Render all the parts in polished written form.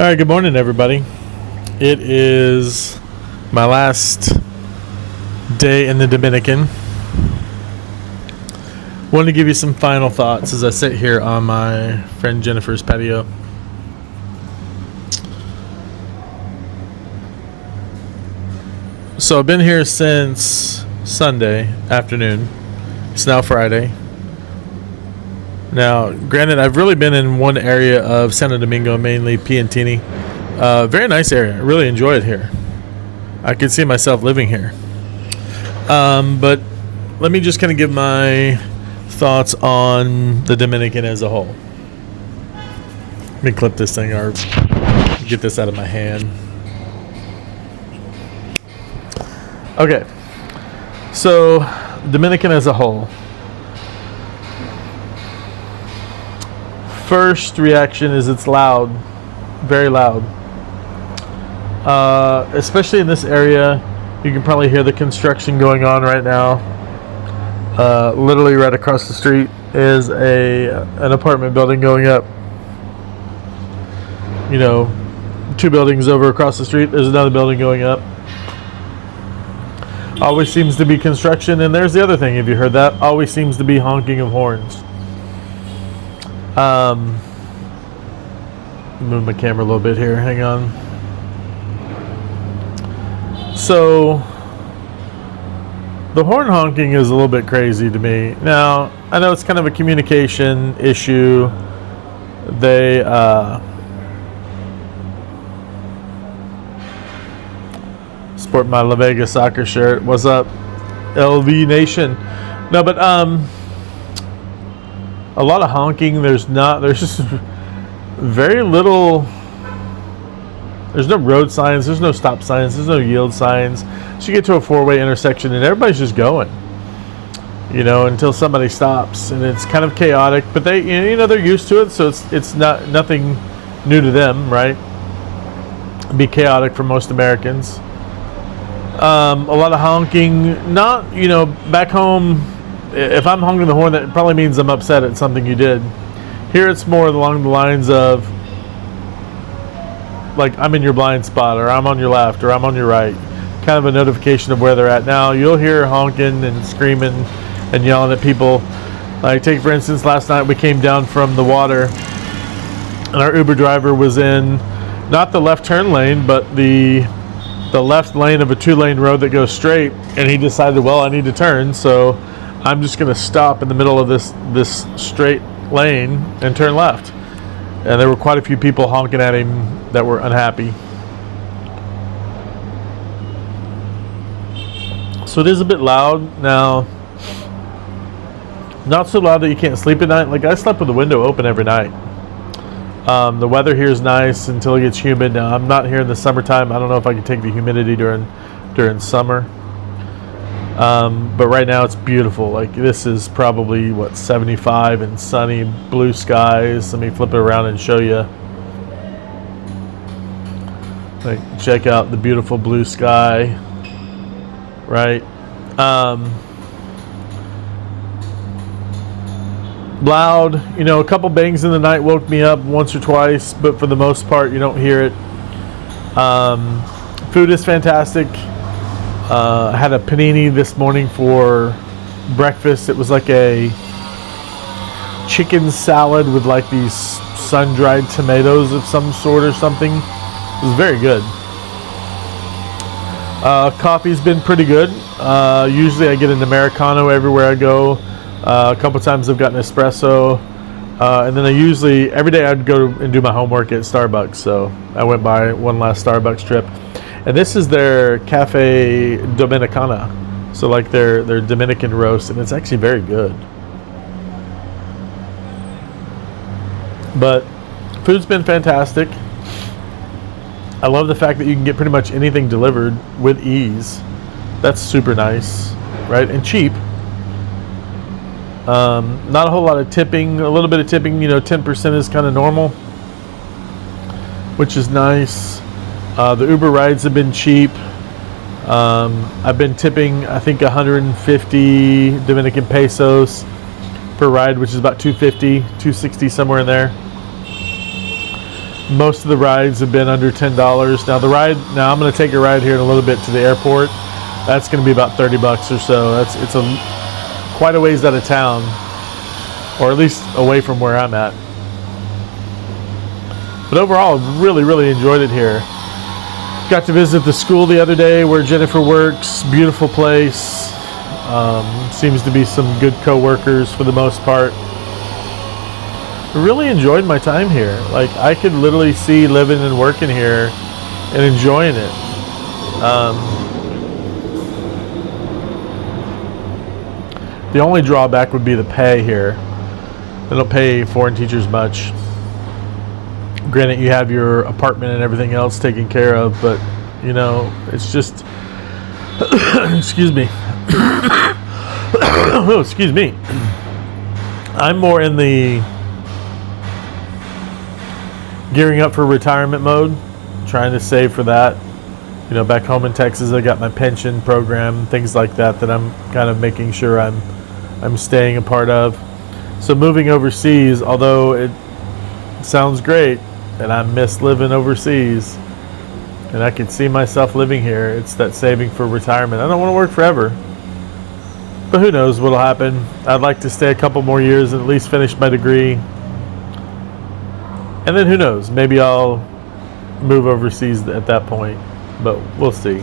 All right, good morning, everybody. It is my last day in the Dominican. Wanted to give you some final thoughts as I sit here on my friend Jennifer's patio. So I've been here since Sunday afternoon. It's now Friday. Now, granted, I've really been in one area of Santo Domingo, mainly Piantini. Very nice area. I really enjoy it here. I could see myself living here. But let me just kind of give my thoughts on the Dominican as a whole. Let me clip this thing or get this out of my hand. Okay. So, Dominican as a whole. First reaction is it's loud, very loud. Especially in this area, you can probably hear the construction going on right now. Literally right across the street is an apartment building going up. You know, 2 buildings over across the street, there's another building going up. Always seems to be construction, and there's the other thing, if you heard that, always seems to be honking of horns. Move my camera a little bit here. Hang on. So, the horn honking is a little bit crazy to me. Now, I know it's kind of a communication issue. They, sport my La Vega soccer shirt. What's up, LV Nation? No, but, a lot of honking. There's just very little. There's no road signs, there's no stop signs, there's no yield signs. So you get to a 4-way intersection and everybody's just going, you know, until somebody stops, and it's kind of chaotic. But they, you know, they're used to it, so it's nothing new to them, right? It'd be chaotic for most Americans. A lot of honking. Not, you know, back home, if I'm honking the horn, that probably means I'm upset at something you did. Here it's more along the lines of, like, I'm in your blind spot, or I'm on your left, or I'm on your right. Kind of a notification of where they're at. Now, you'll hear honking and screaming and yelling at people. Like, take for instance, last night we came down from the water, and our Uber driver was in, not the left turn lane, but the left lane of a 2-lane road that goes straight, and he decided, well, I need to turn, so I'm just going to stop in the middle of this straight lane and turn left. And there were quite a few people honking at him that were unhappy. So it is a bit loud. Now, not so loud that you can't sleep at night. Like, I slept with the window open every night. The weather here is nice until it gets humid. Now, I'm not here in the summertime. I don't know if I can take the humidity during summer. But right now it's beautiful. Like, this is probably 75 and sunny, blue skies. Let me flip it around and show you. Like, check out the beautiful blue sky. Right. Loud. You know, a couple bangs in the night woke me up once or twice, but for the most part, you don't hear it. Food is fantastic. I had a panini this morning for breakfast. It was like a chicken salad with like these sun-dried tomatoes of some sort or something. It was very good. Coffee's been pretty good. Usually I get an Americano everywhere I go. A couple times I've gotten espresso. And then every day I'd go and do my homework at Starbucks. So I went by one last Starbucks trip. And this is their Cafe Dominicana. So like their Dominican roast, and it's actually very good. But food's been fantastic. I love the fact that you can get pretty much anything delivered with ease. That's super nice, right? And cheap. Not a whole lot of tipping. A little bit of tipping, 10% is kind of normal, which is nice. The Uber rides have been cheap. I've been tipping, I think, 150 Dominican pesos per ride, which is about 250, 260, somewhere in there. Most of the rides have been under $10. Now I'm going to take a ride here in a little bit to the airport. That's going to be about $30 or so. It's quite a ways out of town, or at least away from where I'm at. But overall, really, really enjoyed it here. Got to visit the school the other day where Jennifer works. Beautiful place. Seems to be some good co-workers for the most part. Really enjoyed my time here. Like, I could literally see living and working here and enjoying it. The only drawback would be the pay here. They don't pay foreign teachers much. Granted, you have your apartment and everything else taken care of, but you know, it's just excuse me. Oh, excuse me. I'm more in the gearing up for retirement mode, trying to save for that. You know, back home in Texas, I got my pension program, things like that I'm kind of making sure I'm staying a part of. So moving overseas, although it sounds great and I miss living overseas and I could see myself living here, it's that saving for retirement. I don't want to work forever, but who knows what'll happen. I'd like to stay a couple more years and at least finish my degree. And then who knows, maybe I'll move overseas at that point, but we'll see.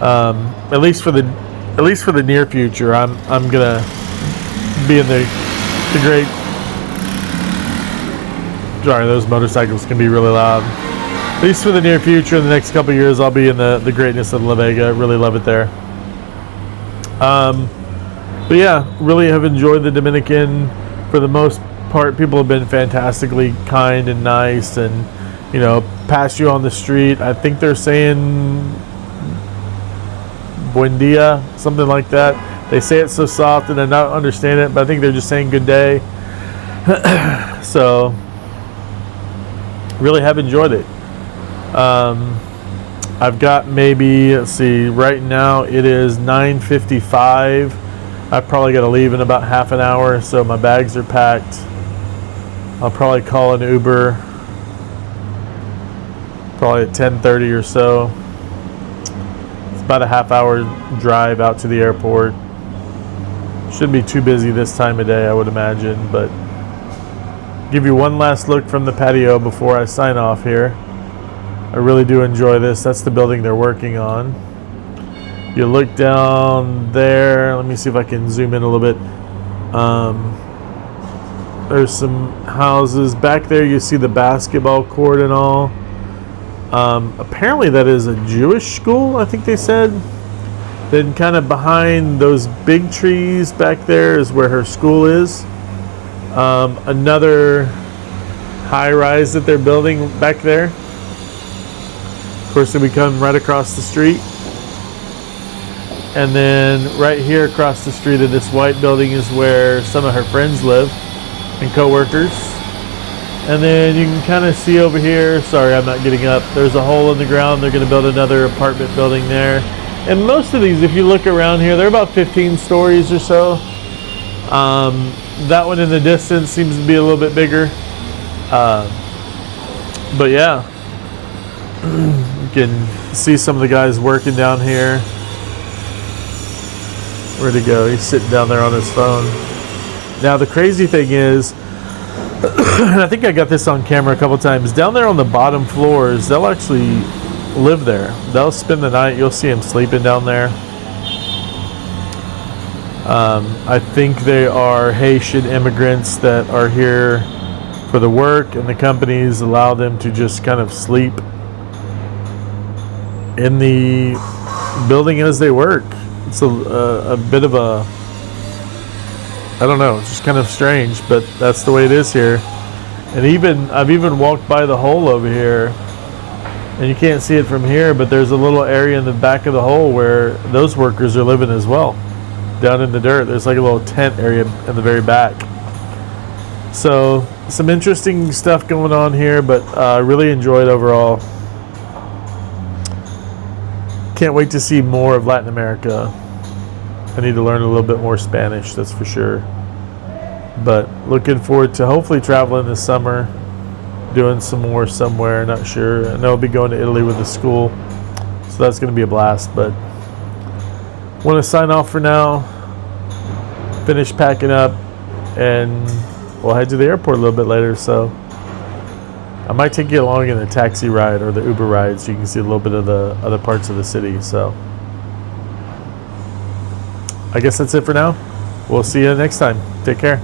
At least for the near future, I'm gonna be in the great. Sorry, those motorcycles can be really loud. At least for the near future, in the next couple of years, I'll be in the greatness of La Vega. I really love it there. But yeah, really have enjoyed the Dominican for the most part. People have been fantastically kind and nice, and you know, pass you on the street. I think they're saying buen dia, something like that. They say it so soft and I don't understand it, but I think they're just saying good day. So really have enjoyed it. I've got maybe, let's see, right now it is 9:55. I probably got to leave in about half an hour, so my bags are packed. I'll probably call an Uber probably at 10:30 or so. It's about a half-hour drive out to the airport. Shouldn't be too busy this time of day, I would imagine, but give you one last look from the patio before I sign off here. I really do enjoy this. That's the building they're working on. You look down there. Let me see if I can zoom in a little bit. There's some houses back there. You see the basketball court and all. Apparently that is a Jewish school, I think they said. Then kind of behind those big trees back there is where her school is. Another high rise that they're building back there. Of course, then we come right across the street. And then right here across the street of this white building is where some of her friends live and co-workers. And then you can kind of see over here, sorry I'm not getting up, there's a hole in the ground. They're going to build another apartment building there. And most of these, if you look around here, they're about 15 stories or so. That one in the distance seems to be a little bit bigger. But yeah, you can see some of the guys working down here. Where'd he go? He's sitting down there on his phone. Now the crazy thing is, and I think I got this on camera a couple times, down there on the bottom floors, they'll actually live there. They'll spend the night. You'll see them sleeping down there. I think they are Haitian immigrants that are here for the work, and the companies allow them to just kind of sleep in the building as they work. It's a bit of a, I don't know, it's just kind of strange, but that's the way it is here. And I've even walked by the hole over here, and you can't see it from here, but there's a little area in the back of the hole where those workers are living as well. Down in the dirt, there's like a little tent area in the very back. So some interesting stuff going on here, but I really enjoyed overall. Can't wait to see more of Latin America. I need to learn a little bit more Spanish, that's for sure. But looking forward to hopefully traveling this summer doing some more somewhere. Not sure. I know I'll be going to Italy with the school, so that's going to be a blast. But want to sign off for now. Finish packing up, and we'll head to the airport a little bit later. So I might take you along in the taxi ride or the Uber ride, so you can see a little bit of the other parts of the city. So I guess that's it for now. We'll see you next time. Take care.